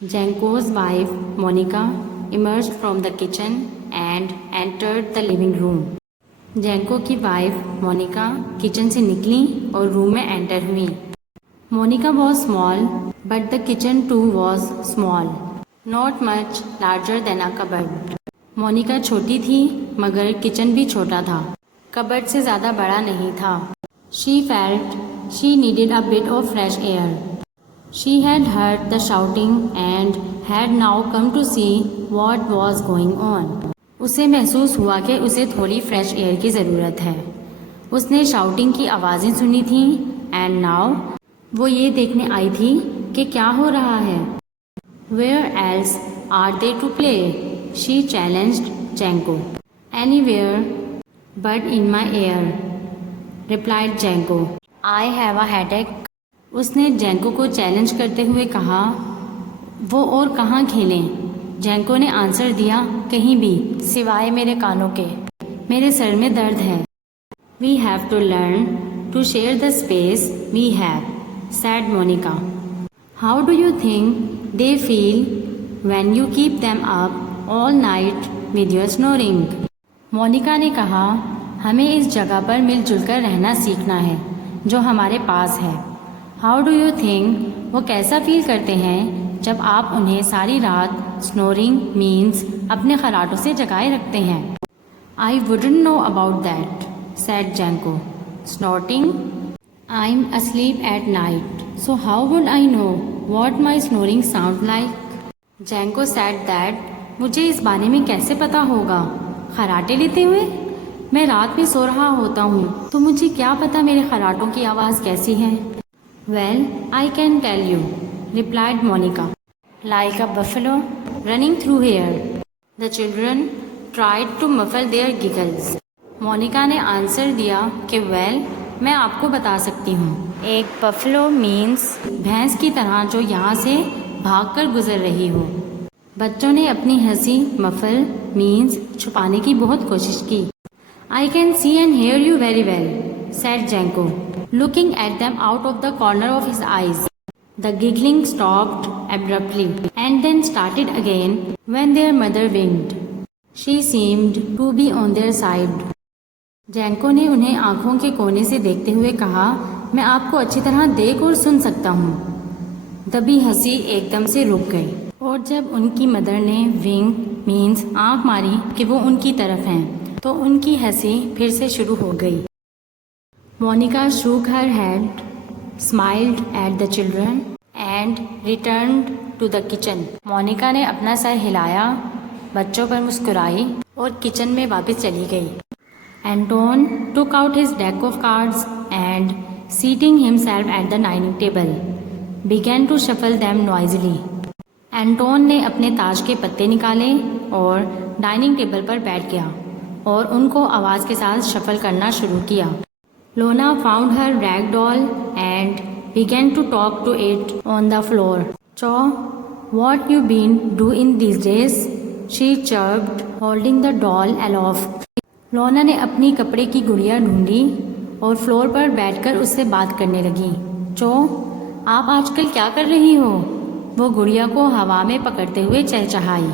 Janko's wife, Monica, emerged from the kitchen and entered the living room. जैंको की wife Monika kitchen से निकली और room में एंटर हुई. Monica was small but the kitchen too was small, not much larger than a cupboard. Monica छोटी थी मगर kitchen भी छोटा था, कबर्ड से ज़्यादा बड़ा नहीं था. She felt she needed a bit of fresh air. She had heard the shouting and had now come to see what was going on. उसे महसूस हुआ कि उसे थोड़ी फ्रेश एयर की ज़रूरत है. उसने शाउटिंग की आवाज़ें सुनी थीं एंड नाउ वो ये देखने आई थी कि क्या हो रहा है. Where else are they to play? She challenged Janko. Anywhere but in my ear, replied Janko. I have a headache. उसने जैंको को चैलेंज करते हुए कहा, वो और कहाँ खेलें. जैंको ने आंसर दिया, कहीं भी सिवाय मेरे कानों के, मेरे सर में दर्द है. We have to learn to share the space we have, said Monica. How do you think they feel when you keep them up all night with your snoring. Monica ने कहा, हमें इस जगह पर मिलजुल कर रहना सीखना है जो हमारे पास है. हाउ डू यू थिंक वो कैसा फील करते हैं जब आप उन्हें सारी रात स्नोरिंग मीन्स अपने खराटों से जगाए रखते हैं. I wouldn't know about that, said Janko. Snoring, I am asleep at night, so how would I know what my snoring sound like. Janko said that, मुझे इस बारे में कैसे पता होगा खराटे लेते हुए. मैं रात में सो रहा होता हूँ तो मुझे क्या पता मेरे खराटों की आवाज़ कैसी है. Well, I can tell you, replied Monica. Like a buffalo running through here. The children tried to muffle their giggles. Monika ने आंसर दिया कि वेल, मैं आपको बता सकती हूँ. एक बफलो मीन्स भैंस की तरह जो यहाँ से भागकर गुजर रही हो. बच्चों ने अपनी हंसी मफल मीन्स छुपाने की बहुत कोशिश की. I can see and hear you very well, said Janko, looking at them out of the corner of his eyes. The giggling stopped abruptly and then started again when their mother winked. She seemed to be on their side. जैंको ने उन्हें आंखों के कोने से देखते हुए कहा, मैं आपको अच्छी तरह देख और सुन सकता हूँ. दबी हंसी एकदम से रुक गई और जब उनकी मदर ने विंक मीन्स आंख मारी कि वो उनकी तरफ हैं तो उनकी हंसी फिर से शुरू हो गई. Monica shook her head, smiled at the children, and returned to the kitchen. Monika ने अपना सर हिलाया, बच्चों पर मुस्कुराई और किचन में वापस चली गई. Anton took out his deck of cards and, seating himself at the dining table, began to shuffle them noisily. Anton ने अपने ताश के पत्ते निकाले और डाइनिंग टेबल पर बैठ गया और उनको आवाज़ के साथ शफल करना शुरू किया. Lona found her rag doll and began to talk to it on the floor. "Cho, what you been doing these days?" she chirped, holding the doll aloft. लोना ने अपनी कपड़े की गुड़िया ढूंढी और फ्लोर पर बैठकर उससे बात करने लगी. चो, आप आजकल क्या कर रही हो? वो गुड़िया को हवा में पकड़ते हुए चहचहाई.